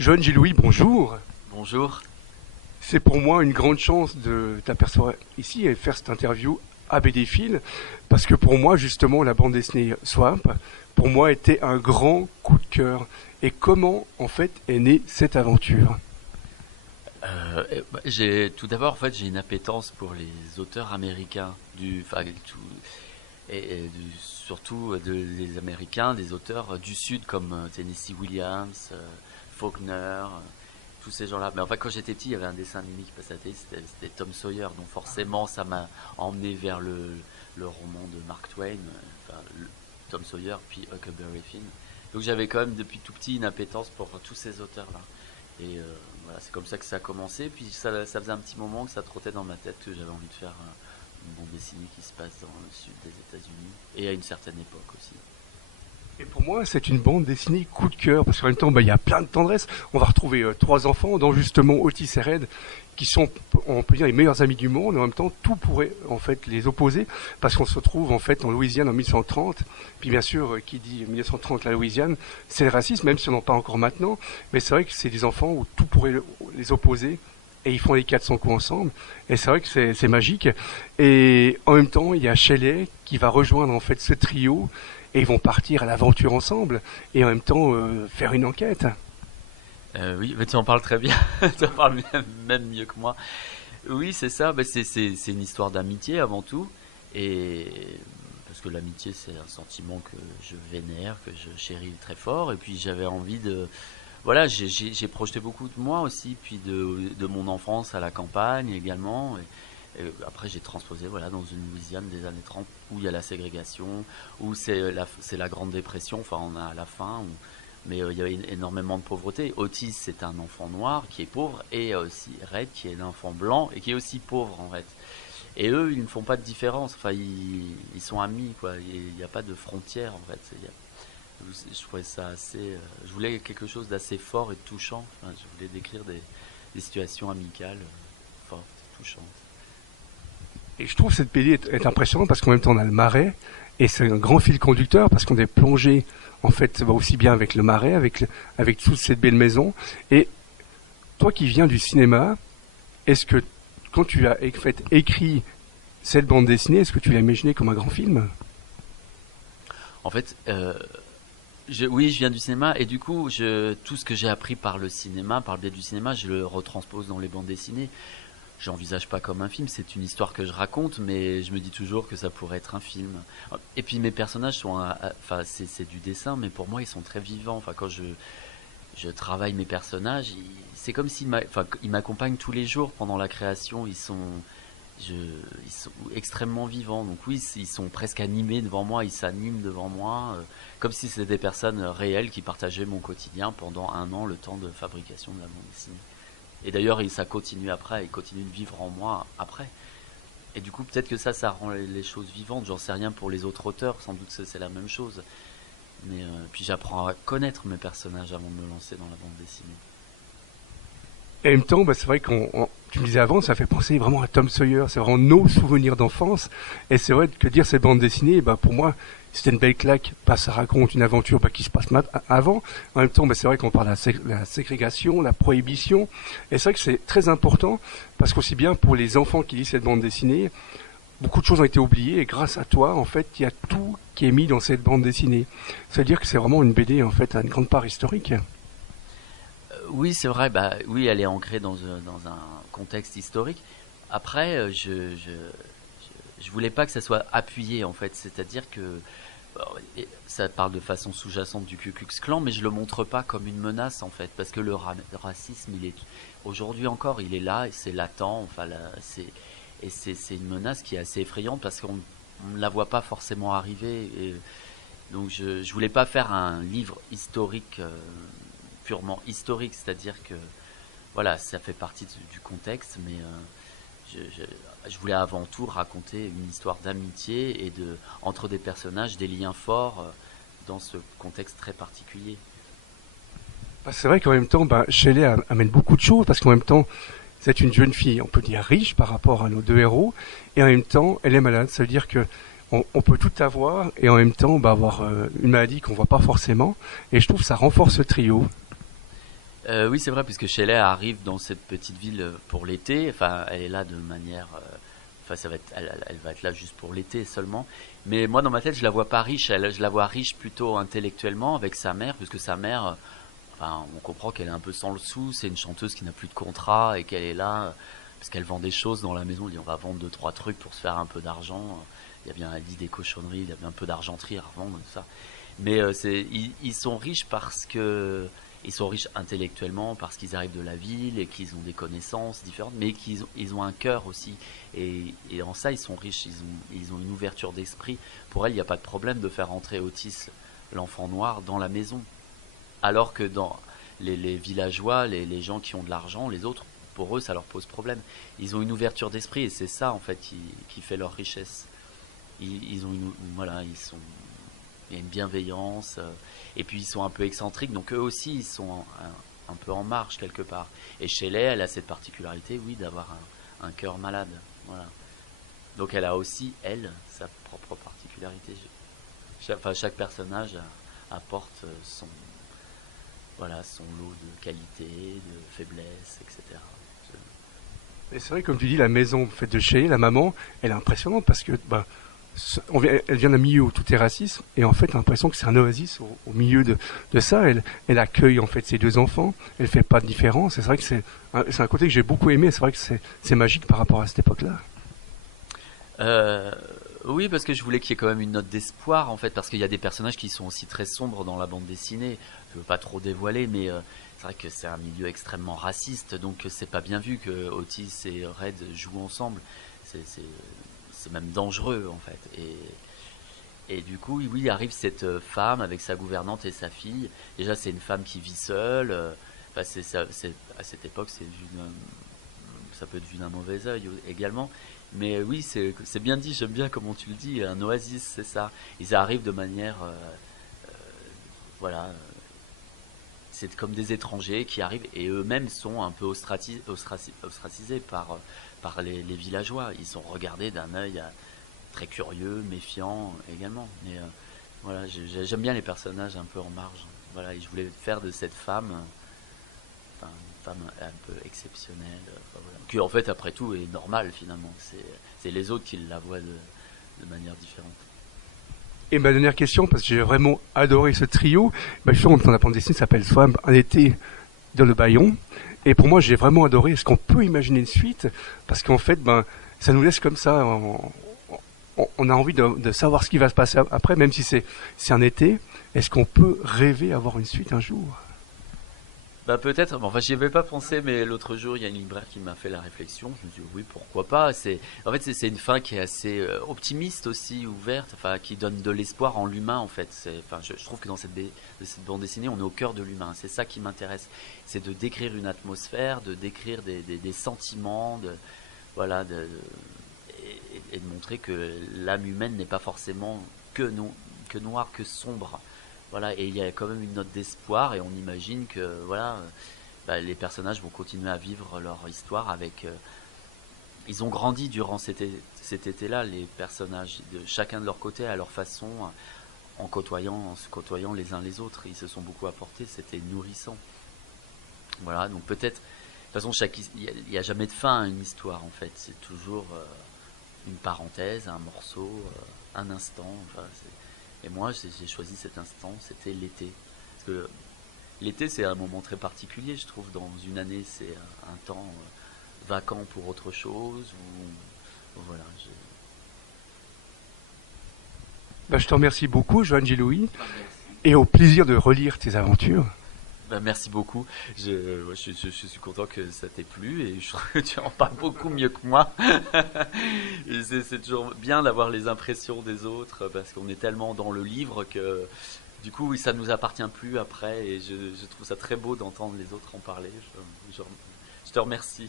Joanne Gillouis, bonjour. Bonjour. C'est pour moi une grande chance de t'apercevoir ici et faire cette interview à BDphil, parce que pour moi, justement, la bande dessinée Swamp, pour moi, était un grand coup de cœur. Et comment, en fait, est née cette aventure? Tout d'abord, en fait, j'ai une appétence pour les auteurs américains, surtout les Américains, des auteurs du Sud comme Tennessee Williams, Faulkner, tous ces gens-là. Mais enfin, quand j'étais petit, il y avait un dessin animé qui passait à la télé, c'était Tom Sawyer, donc forcément, ça m'a emmené vers le roman de Mark Twain, Tom Sawyer, puis Huckleberry Finn. Donc j'avais quand même depuis tout petit une appétence pour tous ces auteurs-là. Et voilà, c'est comme ça que ça a commencé. Puis ça faisait un petit moment que ça trottait dans ma tête que j'avais envie de faire une bande dessinée qui se passe dans le sud des États-Unis et à une certaine époque aussi. Et pour moi, c'est une bande dessinée coup de cœur, parce qu'en même temps, il y a plein de tendresse. On va retrouver trois enfants, dont justement Otis et Red, qui sont, on peut dire, les meilleurs amis du monde, et en même temps, tout pourrait en fait les opposer, parce qu'on se trouve en fait en Louisiane en 1930. Puis bien sûr, qui dit 1930 la Louisiane, c'est le racisme, même si on n'en parle encore maintenant. Mais c'est vrai que c'est des enfants où tout pourrait les opposer. Et ils font les 400 coups ensemble. Et c'est vrai que c'est magique. Et en même temps, il y a Shelley qui va rejoindre en fait ce trio. Et ils vont partir à l'aventure ensemble. Et en même temps, faire une enquête. Oui, mais tu en parles très bien. Tu en parles même mieux que moi. Oui, c'est ça. C'est une histoire d'amitié avant tout. Et parce que l'amitié, c'est un sentiment que je vénère, que je chéris très fort. Et puis j'avais envie de... Voilà, j'ai projeté beaucoup de moi aussi, puis de mon enfance à la campagne également. Et après, j'ai transposé dans une Louisiane des années 30 où il y a la ségrégation, où c'est la Grande Dépression, enfin on a à la fin, mais il y avait énormément de pauvreté. Otis, c'est un enfant noir qui est pauvre, et aussi Red qui est un enfant blanc et qui est aussi pauvre en fait. Et eux, ils ne font pas de différence, enfin ils sont amis, quoi. Il n'y a pas de frontières en fait. Je trouvais ça assez. Je voulais quelque chose d'assez fort et de touchant. Enfin, je voulais décrire des situations amicales fortes, touchantes. Et je trouve cette BD est impressionnante parce qu'en même temps on a le marais et c'est un grand fil conducteur parce qu'on est plongé en fait aussi bien avec le marais, avec toute cette belle maison. Et toi qui viens du cinéma, est-ce que quand tu as écrit cette bande dessinée, est-ce que tu l'as imaginé comme un grand film? En fait, oui, je viens du cinéma et du coup, tout ce que j'ai appris par le cinéma, par le biais du cinéma, je le retranspose dans les bandes dessinées. J'envisage pas comme un film, c'est une histoire que je raconte, mais je me dis toujours que ça pourrait être un film. Et puis mes personnages sont, enfin c'est du dessin, mais pour moi ils sont très vivants. Enfin quand je travaille mes personnages, c'est comme s'ils m'accompagnent tous les jours pendant la création. Ils sont extrêmement vivants. Donc oui, ils sont presque animés devant moi, ils s'animent devant moi, comme si c'était des personnes réelles qui partageaient mon quotidien pendant un an, le temps de fabrication de la bande dessinée. Et d'ailleurs, ça continue après, il continue de vivre en moi après. Et du coup, peut-être que ça rend les choses vivantes. J'en sais rien pour les autres auteurs, sans doute que c'est la même chose. Mais puis j'apprends à connaître mes personnages avant de me lancer dans la bande dessinée. Et en même temps, c'est vrai tu me disais avant, ça fait penser vraiment à Tom Sawyer. C'est vraiment nos souvenirs d'enfance. Et c'est vrai que dire cette bande dessinée, pour moi, c'était une belle claque. Ça raconte une aventure qui se passe avant. En même temps, c'est vrai qu'on parle de la ségrégation, la prohibition. Et c'est vrai que c'est très important parce qu'aussi bien pour les enfants qui lisent cette bande dessinée, beaucoup de choses ont été oubliées. Et grâce à toi, en fait, il y a tout qui est mis dans cette bande dessinée. C'est-à-dire que c'est vraiment une BD en fait à une grande part historique. Oui, c'est vrai. Oui, elle est ancrée dans un contexte historique. Après, je voulais pas que ça soit appuyé en fait. C'est-à-dire que ça parle de façon sous-jacente du Ku Klux Klan, mais je le montre pas comme une menace en fait, parce que le racisme, il est aujourd'hui encore, il est là, et c'est latent. Enfin, c'est une menace qui est assez effrayante parce qu'on ne la voit pas forcément arriver. Et donc, je voulais pas faire un livre historique. Purement historique, c'est-à-dire que voilà, ça fait partie du contexte, mais je voulais avant tout raconter une histoire d'amitié et entre des personnages, des liens forts dans ce contexte très particulier. C'est vrai qu'en même temps, Shelley amène beaucoup de choses parce qu'en même temps, c'est une jeune fille, on peut dire riche par rapport à nos deux héros, et en même temps, elle est malade. Ça veut dire que on peut tout avoir et en même temps avoir une maladie qu'on voit pas forcément. Et je trouve que ça renforce ce trio. Oui, c'est vrai, puisque Shelley arrive dans cette petite ville pour l'été. Enfin, elle est là de manière. Enfin, elle va être là juste pour l'été seulement. Mais moi, dans ma tête, je la vois pas riche. Je la vois riche plutôt intellectuellement avec sa mère, puisque sa mère, enfin, on comprend qu'elle est un peu sans le sou. C'est une chanteuse qui n'a plus de contrat et qu'elle est là parce qu'elle vend des choses dans la maison. Elle dit on va vendre 2, 3 trucs pour se faire un peu d'argent. Il y a bien, elle dit des cochonneries, il y a bien un peu d'argenterie à revendre, tout ça. Mais ils sont riches parce que ils sont riches intellectuellement parce qu'ils arrivent de la ville et qu'ils ont des connaissances différentes, mais ils ont un cœur aussi. Et en ça, ils sont riches, ils ont une ouverture d'esprit. Pour elle, il n'y a pas de problème de faire entrer Otis, l'enfant noir, dans la maison. Alors que dans les villageois, les gens qui ont de l'argent, les autres, pour eux, ça leur pose problème. Ils ont une ouverture d'esprit et c'est ça, en fait, qui fait leur richesse. Ils ont voilà, il y a une bienveillance, et puis ils sont un peu excentriques, donc eux aussi ils sont un peu en marge quelque part. Et Shelley, elle a cette particularité, oui, d'avoir un cœur malade, voilà. Donc elle a aussi, elle, sa propre particularité. Chaque personnage apporte son lot de qualités, de faiblesses, etc. Et c'est vrai, comme tu dis, la maison faite de Shelley, la maman, elle est impressionnante parce que elle vient d'un milieu où tout est raciste, et en fait, on a l'impression que c'est un oasis au milieu de ça. Elle accueille en fait ses 2 enfants, elle fait pas de différence. Et c'est vrai que c'est un côté que j'ai beaucoup aimé. C'est vrai que c'est magique par rapport à cette époque-là. Oui, parce que je voulais qu'il y ait quand même une note d'espoir, en fait, parce qu'il y a des personnages qui sont aussi très sombres dans la bande dessinée. Je veux pas trop dévoiler, mais c'est vrai que c'est un milieu extrêmement raciste, donc c'est pas bien vu que Otis et Red jouent ensemble. C'est même dangereux, en fait. Et du coup, oui, arrive cette femme avec sa gouvernante et sa fille. Déjà, c'est une femme qui vit seule. Enfin, à cette époque, ça peut être vu d'un mauvais œil également. Mais oui, c'est bien dit, j'aime bien comment tu le dis, un oasis, c'est ça. Ils arrivent de manière, voilà, c'est comme des étrangers qui arrivent et eux-mêmes sont un peu ostracisés par les villageois. Ils sont regardés d'un œil très curieux, méfiant également. Mais voilà, j'aime bien les personnages un peu en marge. Voilà, et je voulais faire de cette femme, enfin, une femme un peu exceptionnelle, voilà, qui en fait après tout est normale finalement. C'est les autres qui la voient de manière différente. Et ma dernière question, parce que j'ai vraiment adoré ce trio, justement, ton bande dessinée s'appelle Femme, un été dans le Bayon. Et pour moi, j'ai vraiment adoré. Est-ce qu'on peut imaginer une suite? Parce qu'en fait, ça nous laisse comme ça. On a envie de savoir ce qui va se passer après, même si c'est un été. Est-ce qu'on peut rêver avoir une suite un jour? Bah peut-être, enfin j'y avais pas pensé, mais l'autre jour il y a une libraire qui m'a fait la réflexion. Je me suis dit oui, pourquoi pas. En fait c'est une fin qui est assez optimiste aussi, ouverte, enfin qui donne de l'espoir en l'humain en fait. Enfin je trouve que dans cette bande dessinée on est au cœur de l'humain. C'est ça qui m'intéresse, c'est de décrire une atmosphère, de décrire des sentiments, voilà, et de montrer que l'âme humaine n'est pas forcément que noire, que sombre. Voilà, et il y a quand même une note d'espoir et on imagine que voilà, les personnages vont continuer à vivre leur histoire avec. Ils ont grandi durant cet été-là, les personnages, chacun de leur côté, à leur façon, en se côtoyant les uns les autres. Ils se sont beaucoup apportés, c'était nourrissant. Voilà, donc peut-être. De toute façon, il n'y a jamais de fin à une histoire en fait. C'est toujours une parenthèse, un morceau, un instant. Enfin, et moi, j'ai choisi cet instant, c'était l'été. Parce que l'été, c'est un moment très particulier, je trouve. Dans une année, c'est un temps vacant pour autre chose. Voilà. Je te remercie beaucoup, Johan Giloui, et au plaisir de relire tes aventures. Merci beaucoup. Je suis content que ça t'ait plu et je trouve que tu en parles beaucoup mieux que moi. C'est toujours bien d'avoir les impressions des autres parce qu'on est tellement dans le livre que du coup, oui, ça ne nous appartient plus après et je trouve ça très beau d'entendre les autres en parler. Je te remercie.